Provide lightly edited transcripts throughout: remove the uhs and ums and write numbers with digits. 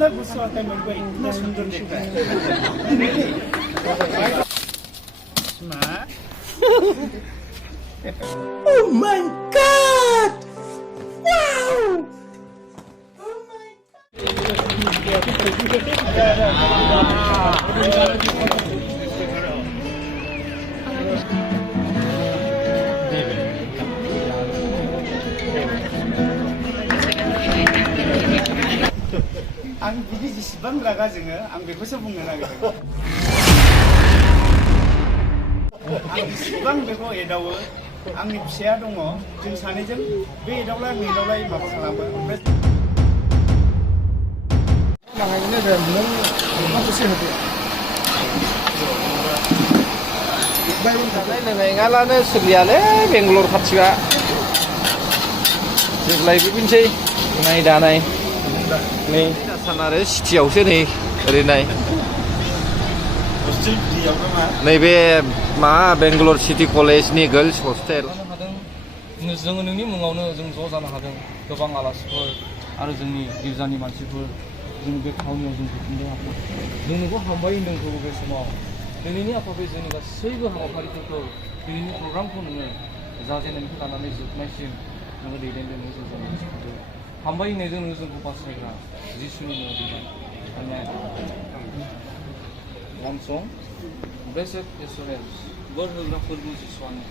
इतना गुस्सा आता है मेरे को, इतना सुंदर देखता है। Oh my God! Wow! आं बिदि जेसेबां रागा जोङो आं बेखौसो बुंनो नागिरदों। आं जेसेबां बेखौ एदावो, आंनि फिसाया दङ, जों सानैजों बे एदावलाय माबा खालामो। नङालानो सोलियालै बेंगलर खाथिया जेब्लायबो बिनोसै नाय दानाय नै सान आरो सिटियावसो नै ओरैनाय नैबे मा बेंगलर सिटि कलेजनि गार्लस हस्टेल जोङो नोंनि मुङावनो जों ज' जानो हादों गोबां आलासिफोर आरो जोंनि गिर्जानि मानसिफोर जों बे खामानियाव जों बुथुमनो हादों जों नोंखौ हामबाय होनदों बे समाव दिनैनि आफाफोर जोंनि गासैबो हाबाफारिफोरखौ दिनैनि प्रग्रामखौ नोङो जाजेननायनिफ्राय लानानै जोबनायसिम नोङो दैदेनदों जों मिथिखादों हामबाय होननायजों नोङो जोंखौ बासायग्रा जिसुनि मुङाव बिबाय One song, Blessed Assurance, बोर होग्रा फोरबो जिसुआनो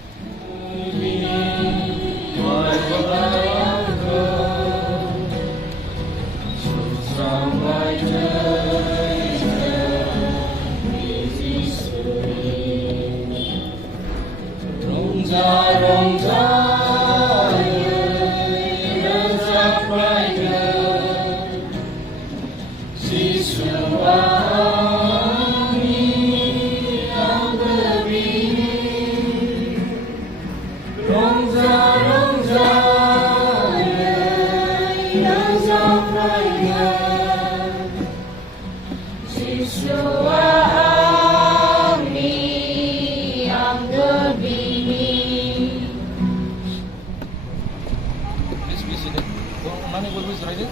Mana boleh berjaya?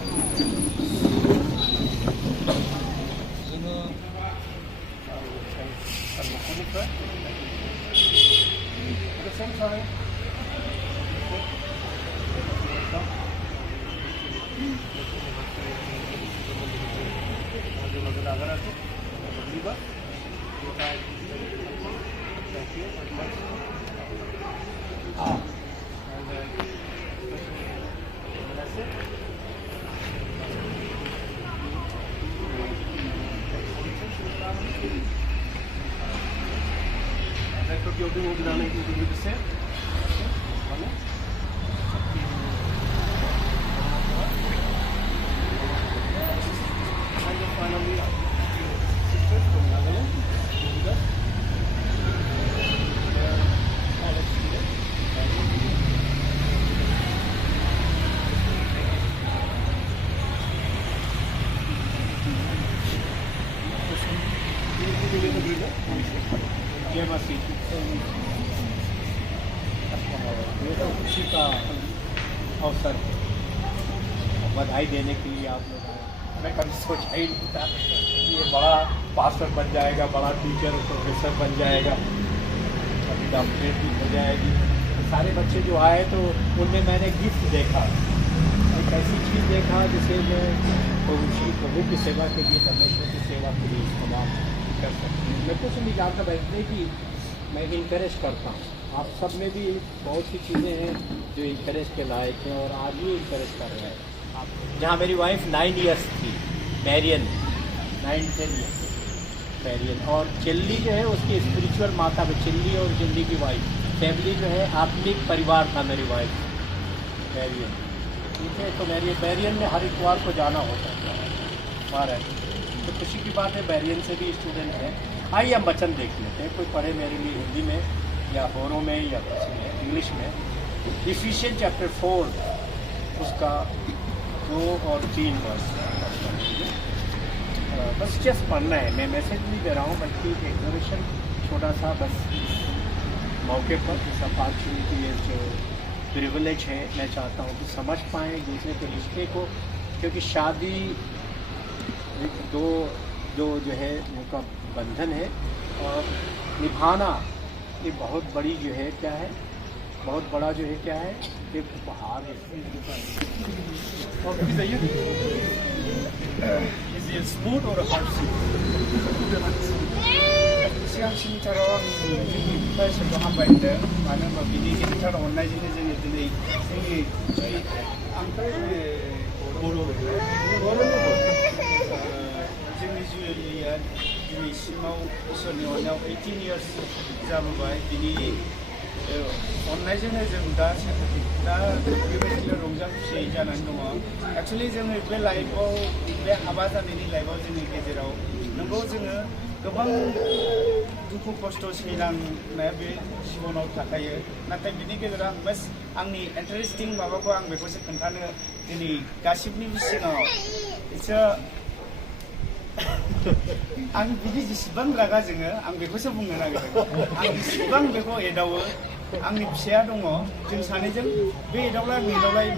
You'll do all the running to do the same. खुशी का अवसर बधाई देने के लिए आप लोग आए। मैं कभी सोचा ही नहीं था ये बड़ा पास्टर बन जाएगा, बड़ा टीचर प्रोफेसर बन जाएगा, अभी डॉक्टरेट भी हो जाएगी। तो सारे बच्चे जो आए तो उनमें मैंने गिफ्ट देखा, एक ऐसी चीज़ देखा जिसे मैं प्रभु की सेवा के लिए, परमेश्वर की सेवा के लिए इस्तेमाल कर सकती हूँ। मैं कुछ नहीं जानता, बैठने की मैं इनकरेज करता हूँ। आप सब में भी बहुत सी चीज़ें हैं जो इनकरेज के लायक हैं और आज भी इनकरेज कर रहे हैं। आप जहाँ मेरी वाइफ 9 इयर्स थी, मैरियन 9-10 ईयर्स मैरियन, और चिल्ली जो है उसकी स्पिरिचुअल माता में, चिल्ली और चिल्ली की वाइफ फैमिली जो है आत्मिक परिवार था मेरी वाइफ मैरियन, ठीक है। तो मैरियन में हर इतवार को जाना होता था बाहर है। तो खुशी की बात है बैरियन से भी स्टूडेंट हैं। आइए हम वचन देख लेते हैं, कोई पढ़े मेरे लिए हिंदी में या बोरो में या कुछ में इंग्लिश में। इफिशियन चैप्टर 4 उसका 2 और 3 वर्ष बस जस्ट पढ़ना है। मैं मैसेज नहीं दे रहा हूँ बल्कि एक्सप्लेनेशन छोटा सा, बस मौके पर इस अपॉर्चुनिटी जो प्रिविलेज है मैं चाहता हूँ कि समझ पाएँ एक दूसरे के रिश्ते को, क्योंकि शादी दो जो है उनका बंधन है और निभाना, ये बहुत बड़ी जो है क्या है, बहुत बड़ा जो है क्या है, एक उपहार है। और स्मूथ और हार्ड सिगांसिनथाराव आं जोंनि फरायसालिखौ हामबाय होनदों, मानो होनबा बिनि गिदिरथार अननायजोंनो जोङो दिनै जोंनि जोंनि जुवेलिया दिनैसिमाव इसोरनि अननायाव 18 इयार्स जाबोबाय। बिनि अननायजोंनो जों दा बेबायदिनो रंजा खुसियै जानानै दङ। एक्सुवेलि जोङो बे लाइफआव, बे हाबा जानायनि लाइफआव जोंनि गेजेराव नंगौ जोङो गोबां दुखु खस्थ' सैनांनाया बे जिबनाव थाखायो, नाथाय बिनि गेजेराव आं बास आंनि इन्टारेस्टिं माबाखौ आं बेखौसो खोन्थानो दिनै गासिबनिबो सिगाङाव आं बिदि जेसेबां रागा जोङो आं बेखौसो बुंनो नागिरदों। आं जेसेबां बेखौ एदावो, आंनि फिसाया दङ, जों सानैजों बे एदावलाय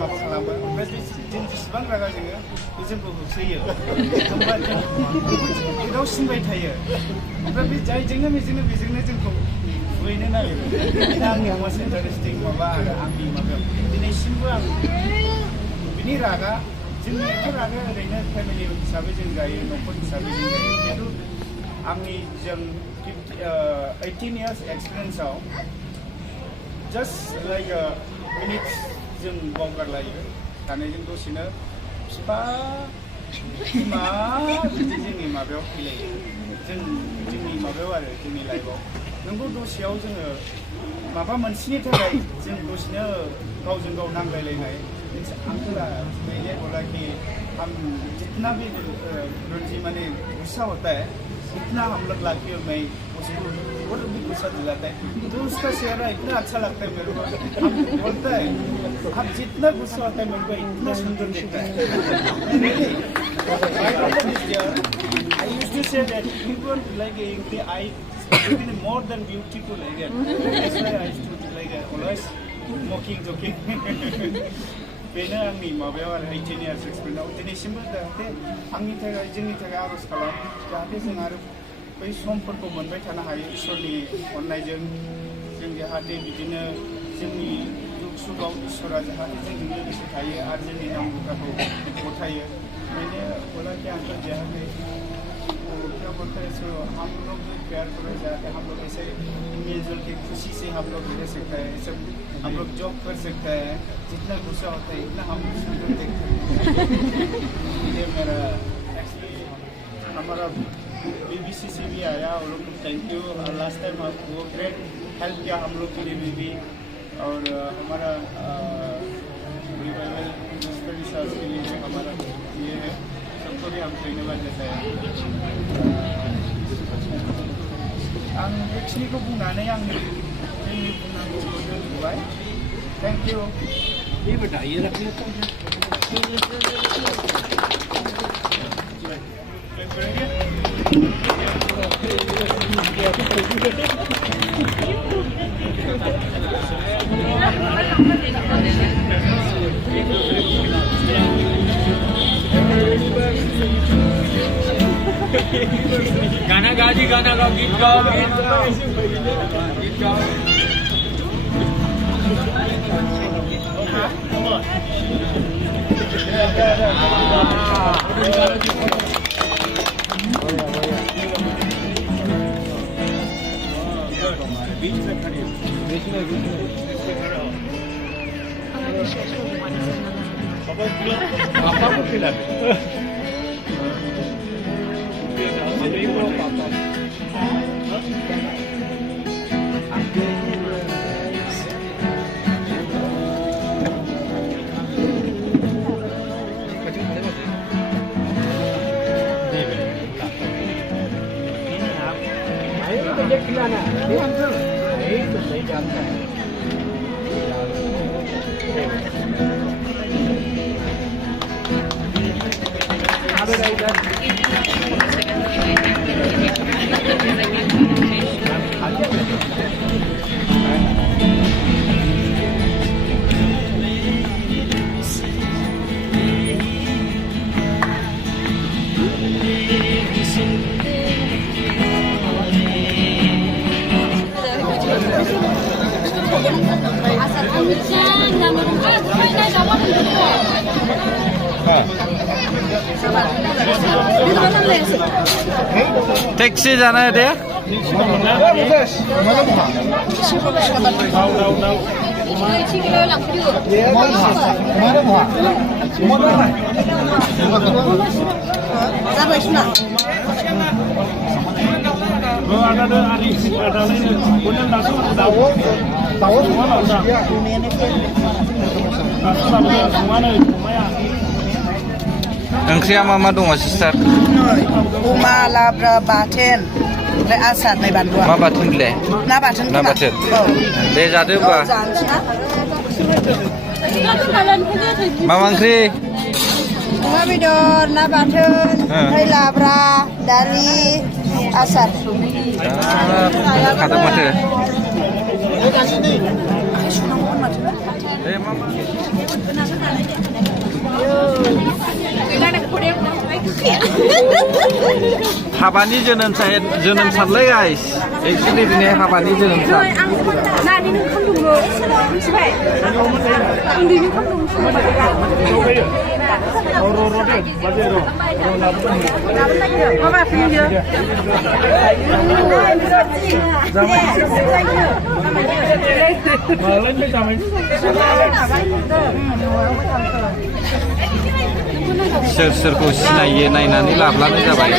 माबा खालामो, ओमफ्राय जों जेसेबां रागा जोङो बे जोंखौ होसोयो, होमबा जों एदावसिनबाय थायो, ओमफ्राय बे जायजोंनो बेजोंनो जोंखौ बुहैनो नागिरो। बेनो आंनि मस्ट इन्टारेस्टिं माबा आरो आंनि माबायाव दिनैसिमबो आं बिनि रागा, जोंनि रागा ओरैनो फेमिलि हिसाबै जों जायो, न'खर हिसाबै जों जायो, खिन्थु आंनि जों 18 इयार्स एक्सपिरियेन्सआव जास्ट लाइक मिनिट्स जों बावगारलायो, सानैजों दसेनो बिफा बिमा बिदि जोंनि माबायाव फैलायो, जोंनि माबायाव आरो जोंनि लाइफआव। नोंगौ दसेयाव जोङो माबा मोनसेनि थाखाय जों दसेनो गावजों गाव नांलायलायनाय, अंकल मैंने बोला कि हम जितना भी रुचि माने गुस्सा होता है, इतना हम लोग लाके और मैं उसको वो भी गुस्सा दिलाता है, तो उसका चेहरा इतना अच्छा लगता है मेरे को। हम बोलता है आप जितना गुस्सा होता है मेरे को इतना सुंदर दिखता है। I used to say that people like the eye more than beautiful again. That's why I used to like always joking. बेनो आंनि माबायाव आरो 18 इयार्स एक्सपिरियेन्सआव दिनैसिमबो जाहाथे आंनि थाखाय जोंनि थाखाय आर'ज खालाम, जाहाथे जों आरो बै समफोरखौ मोनबाय थानो हायो इसोरनि अननायजों। जों जाहाथे बिदिनो जोंनि दुख सुखआव इसोरा जाहाथे जोंजों लोगोसे थायो आरो जोंनि नांगौखौ गथायो। मैंने बोला कि अंकल जाहाथे क्या बोलते हैं सो हम लोग भी प्यार करें, जाते हम लोग ऐसे मिलजुल के खुशी से हम लोग रह सकते हैं, सब हम लोग जॉब कर सकते हैं, जितना गुस्सा होता है इतना हम सुंदर देखते हैं। ये मेरा एक्चुअली हमारा BBC से भी आया, और लोग थैंक यू। लास्ट टाइम वो ग्रेट हेल्प किया हम लोग के लिए भी, और हमारा रिवाइवल सर्च के लिए हमारा ये है, सबको भी हम धन्यवाद देते हैं। आं बेखिनिखौ बुंनानै आंनि जोंनि बुंनांगौखौ दोनथ'बाय। Thank you. ये बेटा ये रख लेता हूँ। गाना गा जी, गाना गाओ, गीत गाओ, गीत गाओ। बीच में खड़ी, बीच में खड़ा हो। पापा को खिला दे। पापा ये खिलाना ये अंकल नहीं तो नहीं जानता है। टेक्सी जाना है दे ओंख्रिया मा दङ सिस्टार अमा लाब्रा बाथोन ओमफ्राय आसार नै बानलुआ मा बाथोन बिलाय ना बाथोन ना बाथोन दे जादो होमबा मा ओंख्रि अमा बेदर ना बाथोन ओमफ्राय लाब्रा दालि आसार खादों माथो दे मा हाबानि जोनोम सानलाय गाइस एक्चुअली दिनै हाबानि जोनोम सान सोर सोरखौ सिनायो नायनानै लाब्लानो जाबाय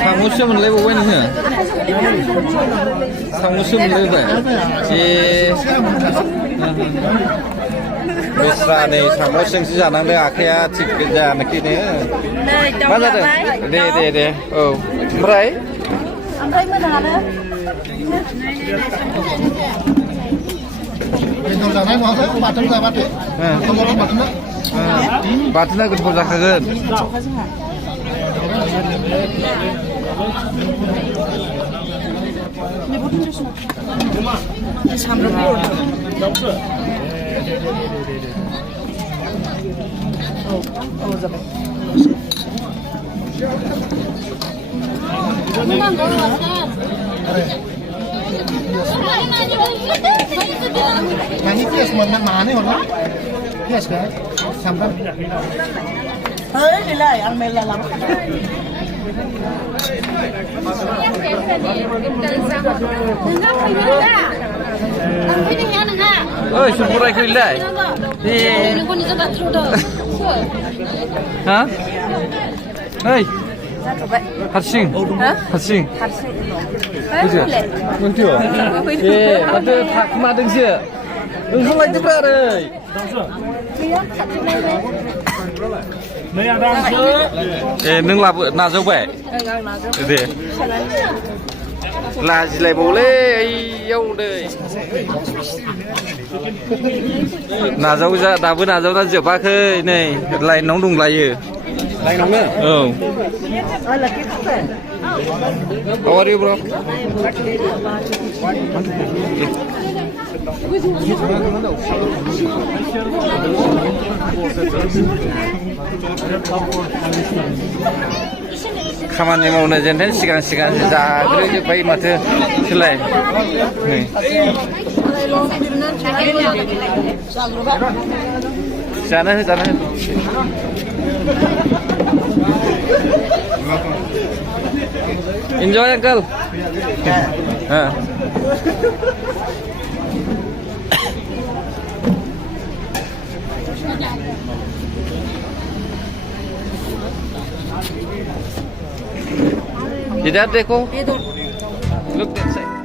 साम'सो मोनलायबावबाय नोङो साम'सो मोनलायबाय ए बेस्रा नै साम'जोंसो जानांदों आखाइया थिग जायाखैनो मा जादों दे औ ओमफ्राय मोजाङानो बाथोना गोथाव जाखागोन Nani pièce mà này hồn lắm. Pièce cái sắm ra. đi lại ăn mệt là lắm. ơi sụp ra cái lại đi hả ơi 하싱 하싱 그죠 그죠 예 맞아 다 그만등시 응설라이 듣라래 예 능라부 나저배 네 라지라이볼래 이야우데 나자우자 다बो 나자우다 जोबाखै नै लाइनाव दंलायो लाइनावनो औ How are you, bro? खामानि मावनो जेनथेन सिगां जाग्रोजोब्बाय माथो सोलाय नै जानो हो Enjoy uncle. Tidak deko. Look that side.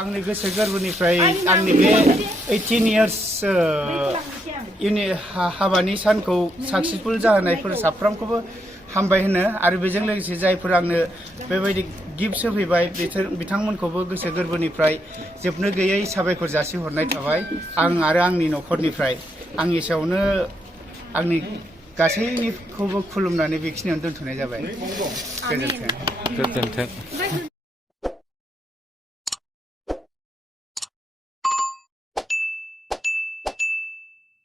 आंनि गोसो गोरबोनिफ्राय आंनि बे 18 इयार्स हाबानि सानखौ साक्सेसफुल जाहोनायफोर साफ्रोमखौबो हामबाय होनो आरो बेजों लोगोसे जायफोर आंनो बेबायदि गिफ्ट होफैबाय बिथांमोनखौबो गोसो गोरबोनिफ्राय जोबनो गैयै साबायखर जासिहरनाय थाबाय आं आरो आंनि न'खरनिफ्राय आंनि सायावनो आंनि गासैनिखौबो खुलुमनानै बेखिनियावनो दोनथ'नाय जाबाय गोजोन्थों। गोजोन्थों।